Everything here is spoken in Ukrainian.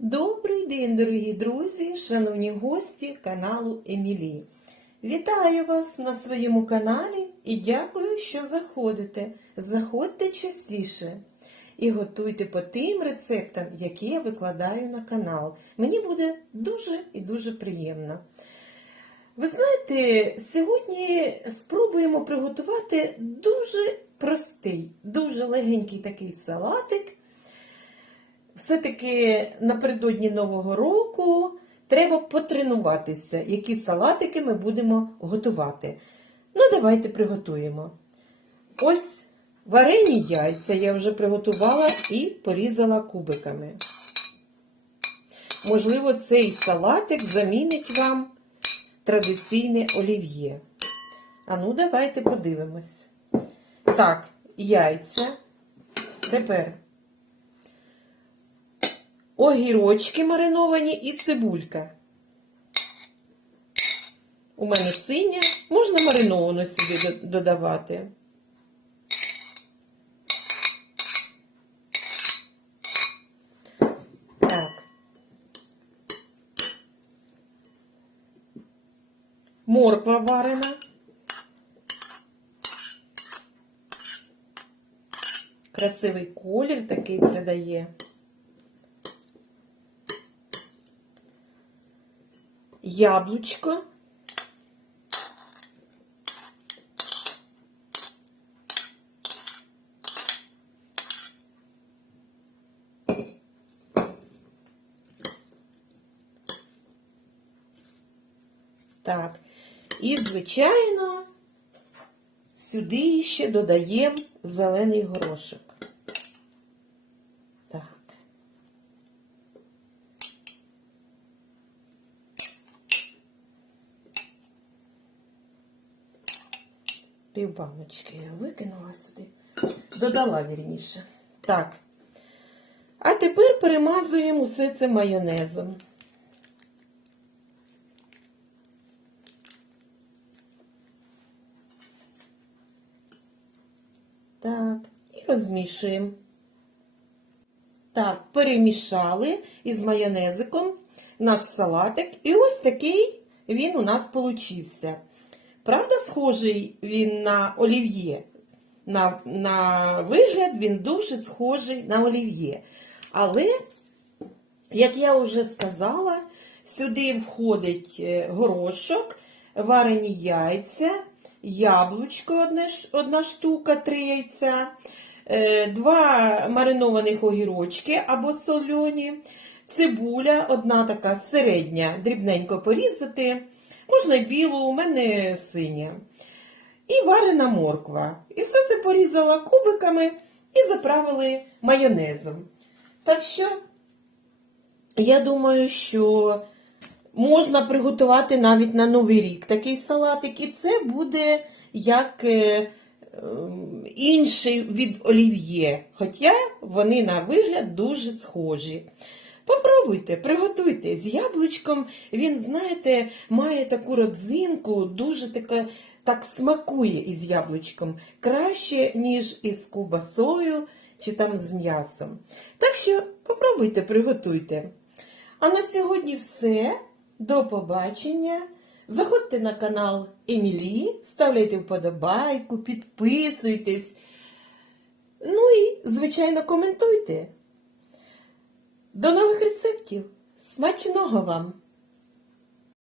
Добрий день, дорогі друзі, шановні гості каналу Емілі. Вітаю вас на своєму каналі і дякую, що заходите. Заходьте частіше і готуйте по тим рецептам, які я викладаю на канал. Мені буде дуже і дуже приємно. Ви знаєте, сьогодні спробуємо приготувати дуже простий, дуже легенький такий салатик. Все-таки напередодні Нового року треба потренуватися, які салатики ми будемо готувати. Ну, давайте приготуємо. Ось варені яйця я вже приготувала і порізала кубиками. Можливо, цей салатик замінить вам традиційне олів'є. А ну, давайте подивимось. Так, яйця. Тепер огірочки мариновані і цибулька. У мене синя, можна мариновану собі додавати. Так. Морква варена. Красивий колір такий придає. Яблучко. Так. І, звичайно, сюди ще додаємо зелений горошок. Так. Півбаночки я викинула сюди. Додала вірніше. Так. А тепер перемазуємо усе це майонезом. Так, і розмішуємо. Так, перемішали із майонезиком наш салатик. І ось такий він у нас получився. Правда, схожий він на олів'є. На, на вигляд він дуже схожий на олів'є. Але, як я вже сказала, сюди входить е, горошок, варені яйця, яблучко одне, одна штука, три яйця, е, два маринованих огірочки або сольоні, цибуля, одна така середня, дрібненько порізати. Можна білу, у мене синя. І варена морква. І все це порізала кубиками і заправили майонезом. Так що, я думаю, що можна приготувати навіть на Новий рік такий салатик, і це буде як е, ем, інший від олів'є. Хоча вони на вигляд дуже схожі. Попробуйте, приготуйте з яблучком. Він, знаєте, має таку родзинку, дуже така, так смакує із яблучком. Краще, ніж із ковбасою чи там з м'ясом. Так що попробуйте, приготуйте. А на сьогодні все. До побачення. Заходьте на канал Емілі, ставляйте вподобайку, підписуйтесь. Ну і, звичайно, коментуйте. До нових рецептів! Смачного вам!